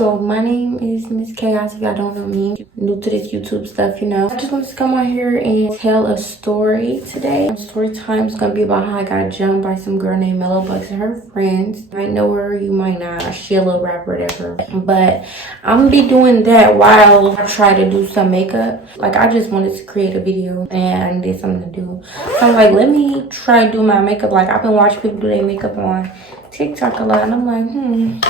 So my name is Miss Chaos. If y'all don't know me, new to this YouTube stuff, you know. I just wanted to come on here and tell a story today. Story time is gonna be about how I got jumped by some girl named Mello, Buckz and her friends. You might know her, you might not. She a little rapper, whatever. But I'm gonna be doing that while I try to do some makeup. Like, I just wanted to create a video and I needed something to do. So I'm like, let me try to do my makeup. Like, I've been watching people do their makeup on TikTok a lot, and I'm like,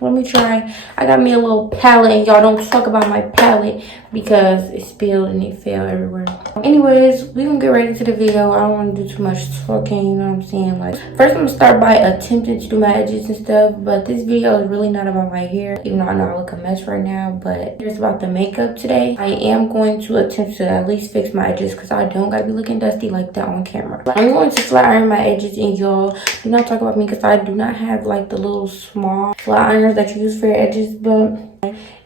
let me try. I got me a little palette, and y'all don't talk about my palette because it spilled and it fell everywhere. Anyways, we gonna get right into the video. I don't want to do too much talking, you know what I'm saying? Like, first I'm gonna start by attempting to do my edges and stuff, but this video is really not about my hair, even though I know I look a mess right now, but it's about the makeup today. I am going to attempt to at least fix my edges because I don't gotta be looking dusty like that on camera. I'm going to flat iron my edges, and y'all do not talk about me because I do not have like the little small flat irons that you use for your edges, but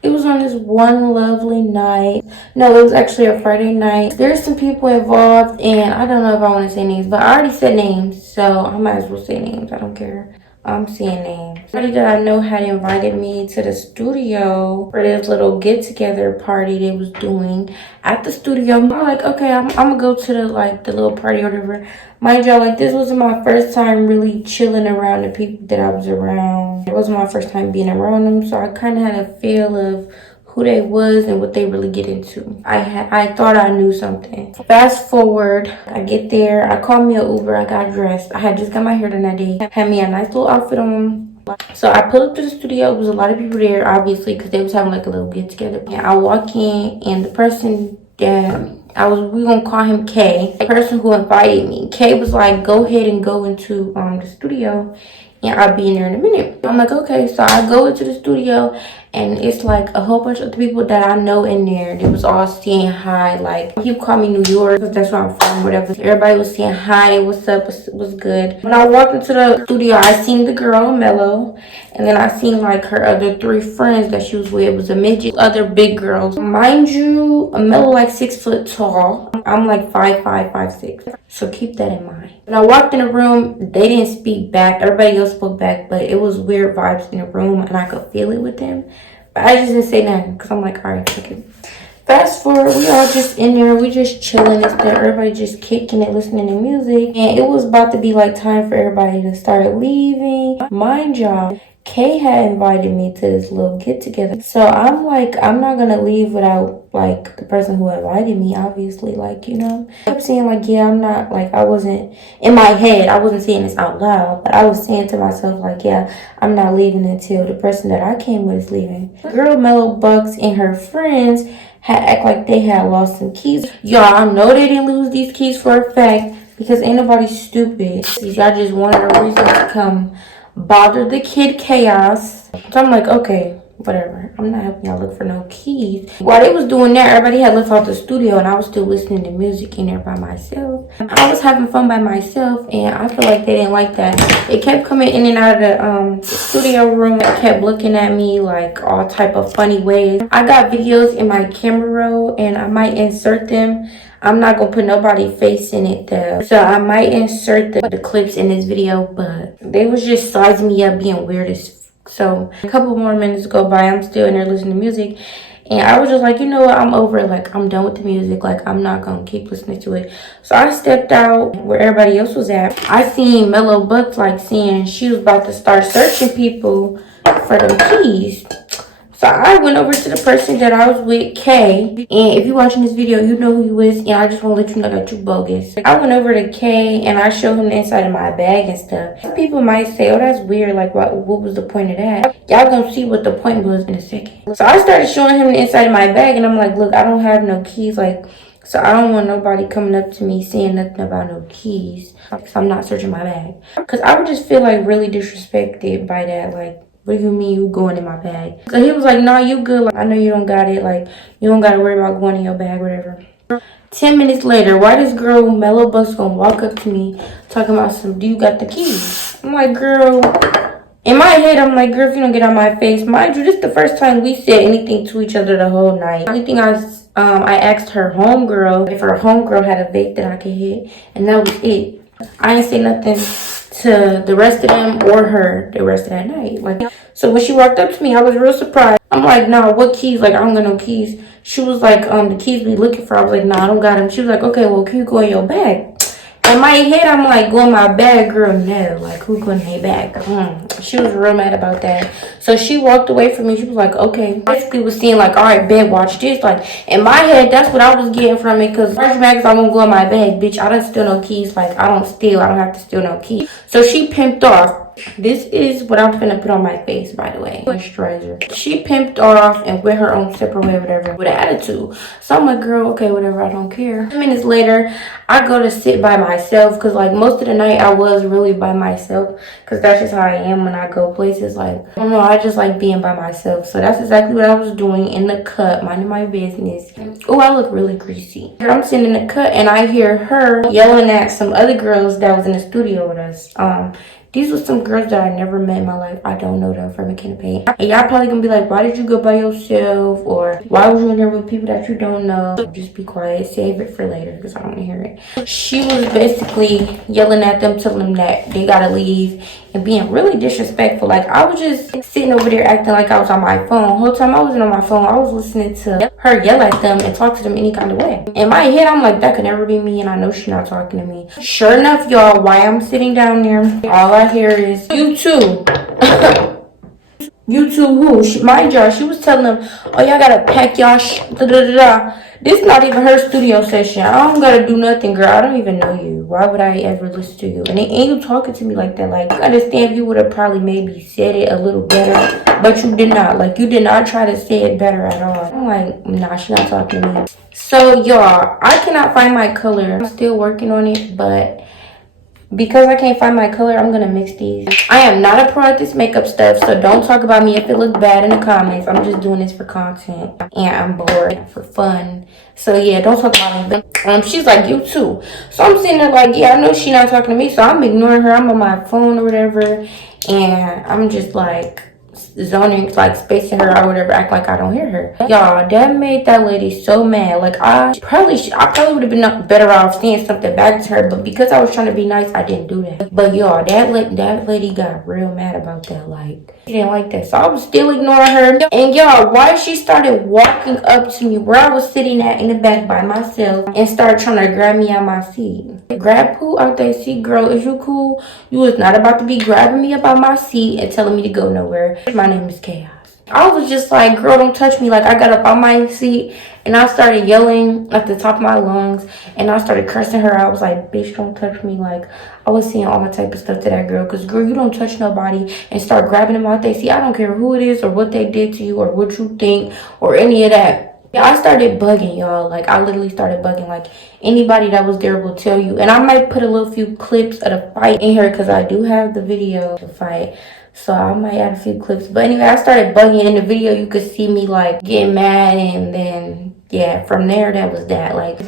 it was on this one lovely night. No, it was actually a Friday night. There's some people involved, and I don't know if I want to say names, but I already said names, so I might as well say names. I don't care. I'm saying names. Somebody that I know had invited me to the studio for this little get-together party they was doing at the studio. I'm like, okay, I'm gonna go to the little party or whatever. Mind y'all, like, this wasn't my first time really chilling around the people that I was around. It wasn't my first time being around them, so I kind of had a feel of who they was and what they really get into. I thought I knew something. Fast forward, I get there, I called me an Uber, I got dressed. I had just got my hair done that day. Had me a nice little outfit on. So I pulled up to the studio. There was a lot of people there, obviously, because they was having like a little get together. And I walk in, and the person that we gonna call him K, the person who invited me, K was like, go ahead and go into the studio, and I'll be in there in a minute. I'm like, okay. So I go into the studio, and it's like a whole bunch of the people that I know in there. They was all saying hi. Like, people call me New York because that's where I'm from, whatever. Everybody was saying hi, what's up, what's good. When I walked into the studio, I seen the girl Mello, and then I seen like her other 3 friends that she was with. It was a midget, other big girls. Mind you, Mello like 6 foot tall. I'm like 5'5", 5'6". So keep that in mind. When I walked in the room, they didn't speak back. Everybody else spoke back, but it was weird vibes in the room, and I could feel it with them. But I just didn't say nothing because I'm like, all right, check it. Fast forward, we all just in there, we just chilling and stuff. Everybody just kicking it, listening to music, and it was about to be like time for everybody to start leaving. Mind y'all, Kay had invited me to this little get together, so I'm like, I'm not gonna leave without like the person who invited me, obviously. Like, you know, I kept saying like, yeah, I'm not, like, I wasn't in my head, I wasn't saying this out loud, but I was saying to myself like, yeah, I'm not leaving until the person that I came with is leaving. Girl Mello, Buckz and her friends had act like they had lost some keys. Y'all, I know they didn't lose these keys for a fact because ain't nobody stupid. Y'all just wanted a reason to come bother the kid Chaos. So I'm like, okay, whatever. I'm not helping y'all look for no keys. While they was doing that, everybody had left out the studio, and I was still listening to music in there by myself. I was having fun by myself, and I feel like they didn't like that. They kept coming in and out of the studio room and kept looking at me like all type of funny ways. I got videos in my camera roll, and I might insert them. I'm not gonna put nobody's face in it though, so I might insert the clips in this video, but they was just sizing me up, being weird as. So a couple more minutes go by, I'm still in there listening to music, and I was just like, you know what, I'm over it. Like, I'm done with the music. Like, I'm not gonna keep listening to it. So I stepped out where everybody else was at. I seen Mello Buckz like saying she was about to start searching people for them keys. So I went over to the person that I was with, Kay. And if you're watching this video, you know who you is. And I just want to let you know that you bogus. I went over to Kay and I showed him the inside of my bag and stuff. People might say, oh, that's weird. Like, what was the point of that? Y'all gonna see what the point was in a second. So I started showing him the inside of my bag. And I'm like, look, I don't have no keys. Like, so I don't want nobody coming up to me saying nothing about no keys. Because I'm not searching my bag. Because I would just feel like really disrespected by that. Like, what do you mean you going in my bag? So he was like, nah, you good. Like, I know you don't got it. Like, you don't got to worry about going in your bag, whatever. 10 minutes later, why this girl, Mello Buckz, gonna walk up to me talking about some, do you got the keys? I'm like, girl, in my head, I'm like, girl, if you don't get out my face. Mind you, this is the first time we said anything to each other the whole night. The only thing I asked her homegirl if her homegirl had a vape that I could hit, and that was it. I ain't say nothing to the rest of them or her the rest of that night. Like, so when she walked up to me, I was real surprised. I'm like, nah, what keys? Like, I don't got no keys. She was like, the keys we looking for. I was like, nah, I don't got them. She was like, okay, well, can you go in your bag? In my head, I'm like, go in my bag, girl. No, like, who go in their bag? She was real mad about that. So she walked away from me. She was like, okay. Basically was seeing like, all right, babe, watch this. Like, in my head, that's what I was getting from it. Because first bags, I won't go in my bag, bitch. I don't steal no keys. Like, I don't steal. I don't have to steal no keys. So she pimped off. This is what I'm finna put on my face, by the way. Moisturizer. She pimped off and went her own separate way, whatever, with an attitude. So I'm like, girl, okay, whatever, I don't care. 10 minutes later, I go to sit by myself because, like, most of the night I was really by myself because that's just how I am when I go places. Like, I don't know, I just like being by myself. So that's exactly what I was doing in the cut, minding my business. Oh, I look really greasy. I'm sitting in the cut and I hear her yelling at some other girls that was in the studio with us. These were some girls that I never met in my life. I don't know them from a can of paint. And y'all probably gonna be like, why did you go by yourself? Or why was you in there with people that you don't know? Just be quiet. Save it for later because I don't want to hear it. She was basically yelling at them, telling them that they gotta leave and being really disrespectful. Like, I was just sitting over there acting like I was on my phone. The whole time I wasn't on my phone, I was listening to her yell at them and talk to them any kind of way. In my head, I'm like, that could never be me, and I know she's not talking to me. Sure enough, y'all, while I'm sitting down there, all I hear is, you too. You too who? Mind y'all, she was telling them, oh, y'all gotta pack y'all This is not even her studio session. I don't gotta do nothing, girl. I don't even know you. Why would I ever listen to you? And ain't you talking to me like that. Like, I understand if you would have probably maybe said it a little better, but you did not. Like, you did not try to say it better at all. I'm like, nah, she's not talking to me. So, y'all, I cannot find my color. I'm still working on it, but because I can't find my color, I'm gonna mix these. I am not a pro at this makeup stuff, so don't talk about me if it looks bad in the comments. I'm just doing this for content and I'm bored for fun. So yeah, don't talk about me. She's like, you too. So I'm sitting there like, yeah, I know she's not talking to me, so I'm ignoring her. I'm on my phone or whatever, and I'm just like zoning, like spacing her out or whatever, act like I don't hear her. Y'all, that made that lady so mad. Like, I probably would have been better off saying something back to her, but because I was trying to be nice, I didn't do that. But y'all, that lady got real mad about that. Like, she didn't like that, so I was still ignoring her. And y'all, why she started walking up to me where I was sitting at in the back by myself and started trying to grab me out my seat. Grab who out that seat, girl? Is you cool? You was not about to be grabbing me up out my seat and telling me to go nowhere. My name is Chaos. I was just like, girl, don't touch me. Like, I got up on my seat and I started yelling at the top of my lungs and I started cursing her. I was like, bitch, don't touch me. Like, I was saying all my type of stuff to that girl, because girl, you don't touch nobody and start grabbing them out their seat. I don't care who it is or what they did to you or what you think or any of that. Yeah, I started bugging, y'all. Like, I literally started bugging. Like, anybody that was there will tell you. And I might put a little few clips of the fight in here because I do have the video of the fight. So I might add a few clips. But anyway, I started bugging. In the video, you could see me, like, getting mad. And then, yeah, from there, that was that. Like,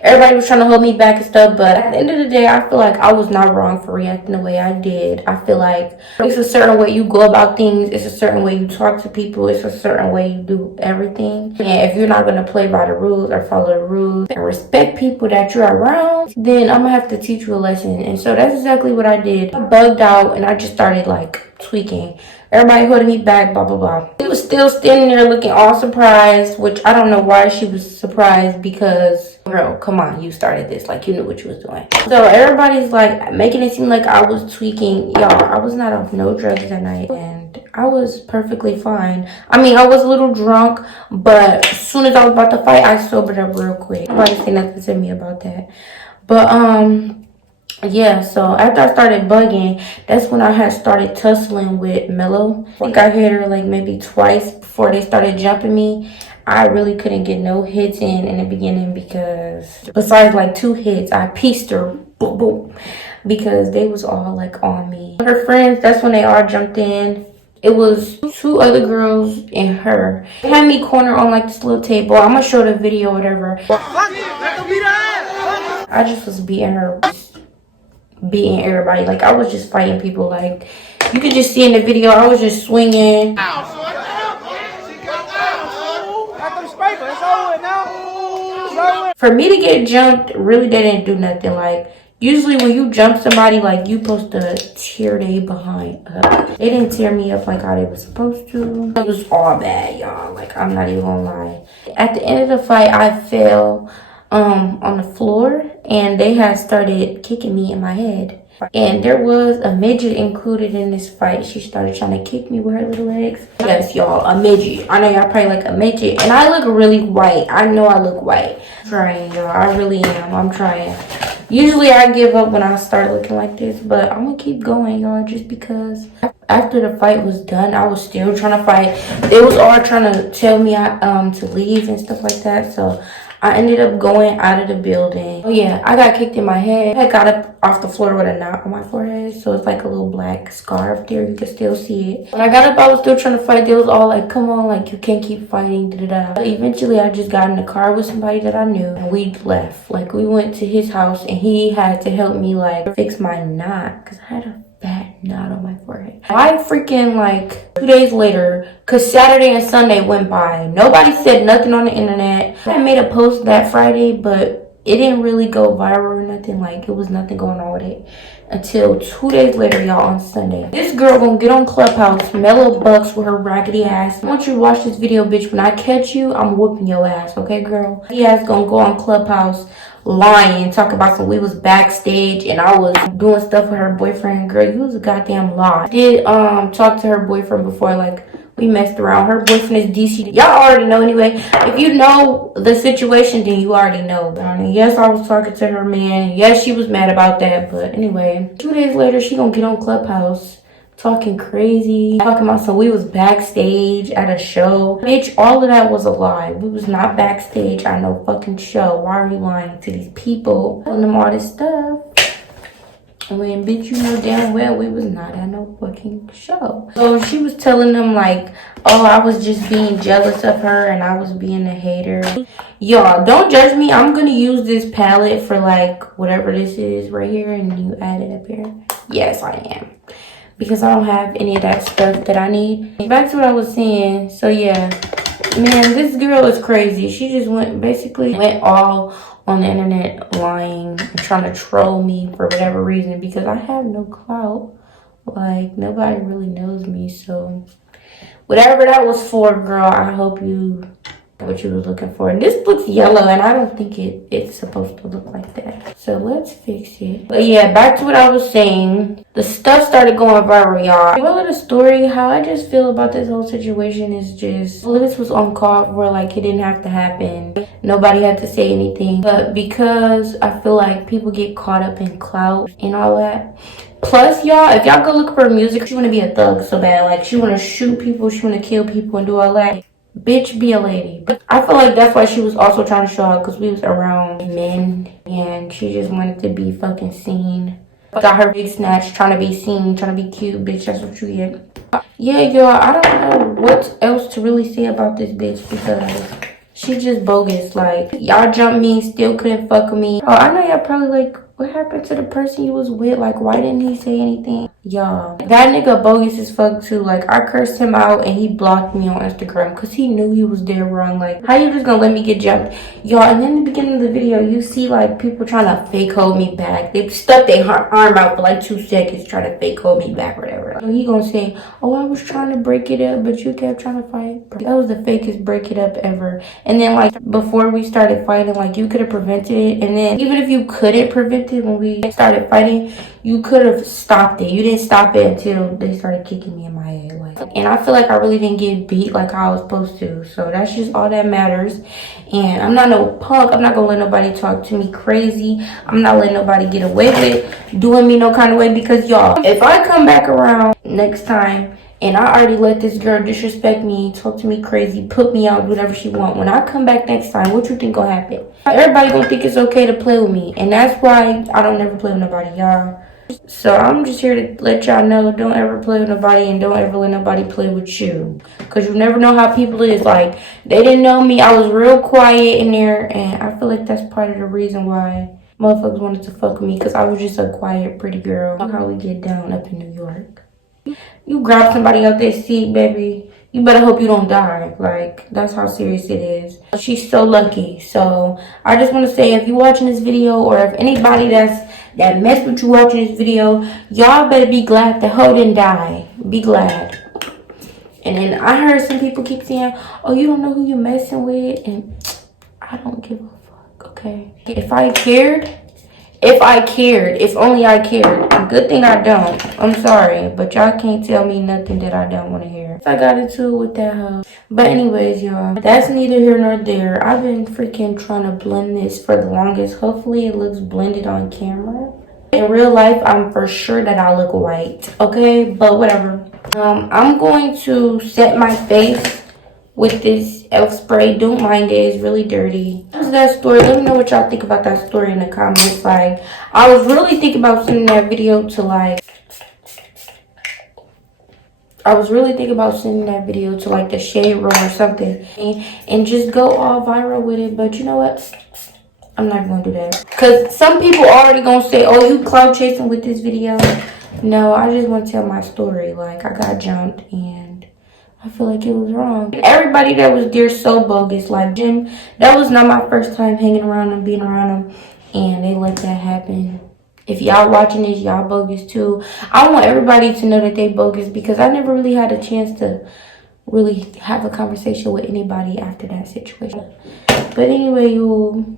everybody was trying to hold me back and stuff, but at the end of the day, I feel like I was not wrong for reacting the way I did. I feel like it's a certain way you go about things. It's a certain way you talk to people. It's a certain way you do everything. And if you're not going to play by the rules or follow the rules and respect people that you're around, then I'm going to have to teach you a lesson. And so that's exactly what I did. I bugged out and I just started like tweaking. Everybody holding me back, blah, blah, blah. She was still standing there looking all surprised, which I don't know why she was surprised because, girl, come on, you started this. Like, you knew what you was doing. So everybody's like making it seem like I was tweaking. Y'all, I was not off no drugs that night and I was perfectly fine. I mean, I was a little drunk, but as soon as I was about to fight, I sobered up real quick. Nobody said nothing to me about that. But, yeah, so after I started bugging, that's when I had started tussling with Mello. I think I hit her like maybe twice before they started jumping me. I really couldn't get no hits in the beginning because besides like 2 hits, I pieced her, boom, boom, because they was all like on me. Her friends, that's when they all jumped in. It was 2 other girls and her. They had me cornered on like this little table. I'm gonna show the video or whatever. I just was beating everybody. Like, I was just fighting people. Like, you could just see in the video, I was just swinging. For me to get jumped, really they didn't do nothing. Like, usually when you jump somebody, like, you supposed to tear they behind up. They didn't tear me up like how they were supposed to. It was all bad, y'all. Like, I'm not even gonna lie. At the end of the fight, I fell on the floor, and they had started kicking me in my head. And there was a midget included in this fight. She started trying to kick me with her little legs. Yes, y'all, a midget. I know y'all probably like a midget. And I look really white. I know I look white. I'm trying, y'all. I really am. I'm trying. Usually I give up when I start looking like this. But I'm going to keep going, y'all, just because after the fight was done, I was still trying to fight. They was all trying to tell me to leave and stuff like that. So I ended up going out of the building. Oh yeah, I got kicked in my head. I got up off the floor with a knot on my forehead. So it's like a little black scar up there. You can still see it. When I got up, I was still trying to fight. They was all like, come on, like you can't keep fighting. But eventually I just got in the car with somebody that I knew. And we left. Like we went to his house and he had to help me like fix my knot. Because I had a fat knot on my forehead. I freaking like 2 days later, because Saturday and Sunday went by. Nobody said nothing on the internet. I made a post that Friday, but it didn't really go viral or nothing. Like, it was nothing going on with it. Until 2 days later, y'all, on Sunday. This girl gonna get on Clubhouse, Mello Buckz with her raggedy ass. I want you to watch this video, bitch. When I catch you, I'm whooping your ass, okay, girl? He ass gonna go on Clubhouse lying, talk about some we was backstage and I was doing stuff with her boyfriend. Girl, you was a goddamn lie. I did talk to her boyfriend before, like we messed around. Her boyfriend is DC. Y'all already know anyway. If you know the situation, then you already know. Yes, I was talking to her man. Yes, she was mad about that. But anyway, 2 days later, she gonna get on Clubhouse talking crazy, talking about some we was backstage at a show. Bitch, all of that was a lie. We was not backstage at no fucking show. Why are you lying to these people? Telling them all this stuff. And when, bitch, you know damn well we was not at no fucking show. So she was telling them like, oh, I was just being jealous of her and I was being a hater. Y'all, don't judge me. I'm gonna use this palette for like whatever this is right here, and you add it up here. Yes, I am. Because I don't have any of that stuff that I need. Back to what I was saying. So yeah, man, this girl is crazy. She just went all on the internet lying and trying to troll me for whatever reason, because I have no clout. Like, nobody really knows me. So whatever that was for, girl, I hope you what you was looking for. And this looks yellow, and I don't think it's supposed to look like that. So let's fix it. But yeah, back to what I was saying. The stuff started going viral, y'all. Well, of the story, how I just feel about this whole situation is just, well, this was uncalled for. Like, it didn't have to happen. Nobody had to say anything. But because I feel like people get caught up in clout and all that. Plus, y'all, if y'all go look for music, she want to be a thug so bad. Like, she want to shoot people, she want to kill people and do all that. Bitch, be a lady. I feel like that's why she was also trying to show out, because we was around men and she just wanted to be fucking seen. Got her big snatch, trying to be seen, trying to be cute. Bitch, that's what you get. Yeah, y'all, I don't know what else to really say about this bitch, because she just bogus. Like, y'all jumped me, still couldn't fuck with me. Oh, I know y'all probably like, what happened to the person you was with? Like, why didn't he say anything? Y'all, that nigga bogus as fuck too. Like, I cursed him out and he blocked me on Instagram because he knew he was dead wrong. Like, how you just gonna let me get jumped? Y'all, and then in the beginning of the video, you see like people trying to fake hold me back. They stuck their arm out for like 2 seconds trying to fake hold me back or whatever. So he gonna say, oh, I was trying to break it up, but you kept trying to fight. That was the fakest break it up ever. And then like before we started fighting, like you could have prevented it. And then even if you couldn't prevent it when we started fighting, you could have stopped it. You didn't stop it until they started kicking me in my head. Like, and I feel like I really didn't get beat like how I was supposed to. So that's just all that matters. And I'm not no punk. I'm not gonna let nobody talk to me crazy. I'm not letting nobody get away with doing me no kind of way, because y'all, if I come back around next time and I already let this girl disrespect me, talk to me crazy, put me out, do whatever she want, when I come back next time, what you think gonna happen? Everybody gonna think it's okay to play with me. And that's why I don't ever play with nobody, y'all. So I'm just here to let y'all know, don't ever play with nobody, and don't ever let nobody play with you. Because you never know how people is. Like, they didn't know me. I was real quiet in there, and I feel like that's part of the reason why motherfuckers wanted to fuck with me, because I was just a quiet, pretty girl. How we get down up in New York. You grab somebody out their seat, baby. you better hope you don't die. Like, that's how serious it is. She's so lucky. So I just want to say, if you're watching this video, or if anybody that messed with you watching this video, y'all better be glad the hoe didn't die. Be glad. And then I heard some people keep saying, oh, you don't know who you're messing with. And I don't give a fuck, okay? If only I cared. Good thing I don't. I'm sorry, but y'all can't tell me nothing that I don't want to hear. I got into it with that hoe. But anyways, y'all, that's neither here nor there. I've been freaking trying to blend this for the longest. Hopefully it looks blended on camera. In real life, I'm for sure that I look white, okay? But whatever. I'm going to set my face with this elf spray. Don't mind it, it's really dirty. What was that story? Let me know what y'all think about that story in the comments. Like, I was really thinking about sending that video to like the shade room or something, and just go all viral with it. But you know what, I'm not gonna do that, because some people already gonna say, oh, you clout chasing with this video. No, I just want to tell my story. Like, I got jumped and I feel like it was wrong. Everybody that was there so bogus. Like, Jim, that was not my first time hanging around them, being around them, and they let that happen. If y'all watching this, y'all bogus too. I want everybody to know that they bogus, because I never really had a chance to really have a conversation with anybody after that situation. But anyway, you,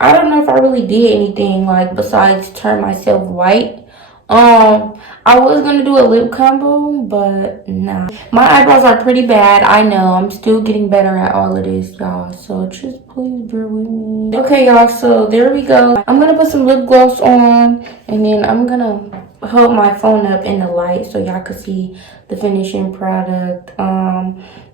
I don't know if I really did anything like besides turn myself white. I was gonna do a lip combo, but nah. My eyebrows are pretty bad. I know. I'm still getting better at all of this, y'all. So just please bear with me. Okay, y'all. So there we go. I'm gonna put some lip gloss on, and then I'm gonna hold my phone up in the light so y'all can see the finishing product.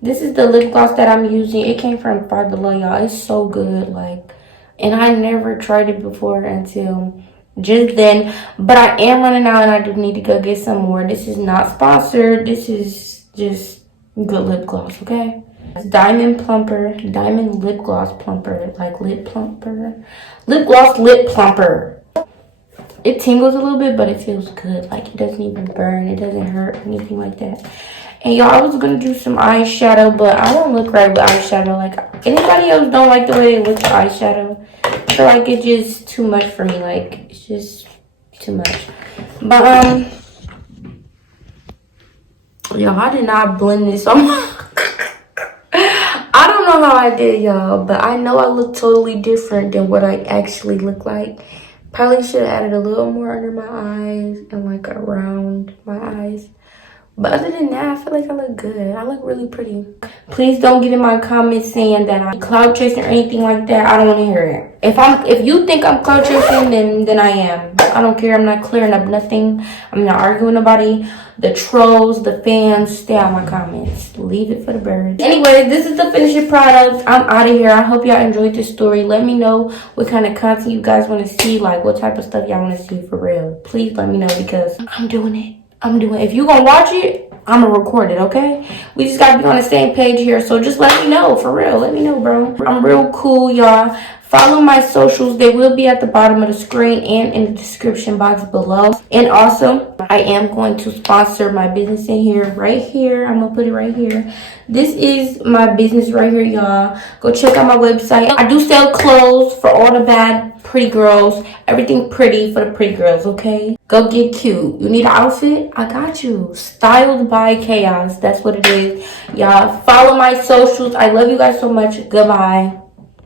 This is the lip gloss that I'm using. It came from Five Below, y'all. It's so good. Like, and I never tried it before until just then, but I am running out and I do need to go get some more. This is not sponsored. This is just good lip gloss, okay? It's Diamond Lip Gloss Plumper. Like lip plumper. Lip gloss lip plumper. It tingles a little bit, but it feels good. Like, it doesn't even burn. It doesn't hurt, anything like that. And y'all, I was gonna do some eyeshadow, but I don't look right with eyeshadow. Like, anybody else don't like the way they look with eyeshadow. I feel like it's just too much for me. Like, it's just too much. But y'all, I did not blend this on. I don't know how I did, y'all, but I know I look totally different than what I actually look like. Probably should have added a little more under my eyes and like around my eyes. But other than that, I feel like I look good. I look really pretty. Please don't get in my comments saying that I'm clout chasing or anything like that. I don't want to hear it. If you think I'm clout chasing, then I am. I don't care. I'm not clearing up nothing. I'm not arguing with nobody. The trolls, the fans, stay out my comments. Leave it for the birds. Anyway, this is the finished product. I'm out of here. I hope y'all enjoyed this story. Let me know what kind of content you guys want to see. Like, what type of stuff y'all want to see for real. Please let me know, because I'm doing it. If you gonna watch it, I'm gonna record it, okay? We just gotta be on the same page here. So just let me know, for real. Let me know, bro. I'm real cool, y'all. Follow my socials. They will be at the bottom of the screen and in the description box below. And also, I am going to sponsor my business in here, right here. I'm gonna put it right here. This is my business right here, y'all. Go check out my website. I do sell clothes for all the bad, pretty girls. Everything pretty for the pretty girls, okay? Go get cute. You need an outfit? I got you. Styled by Chaos. That's what it is. Y'all, follow my socials. I love you guys so much. Goodbye.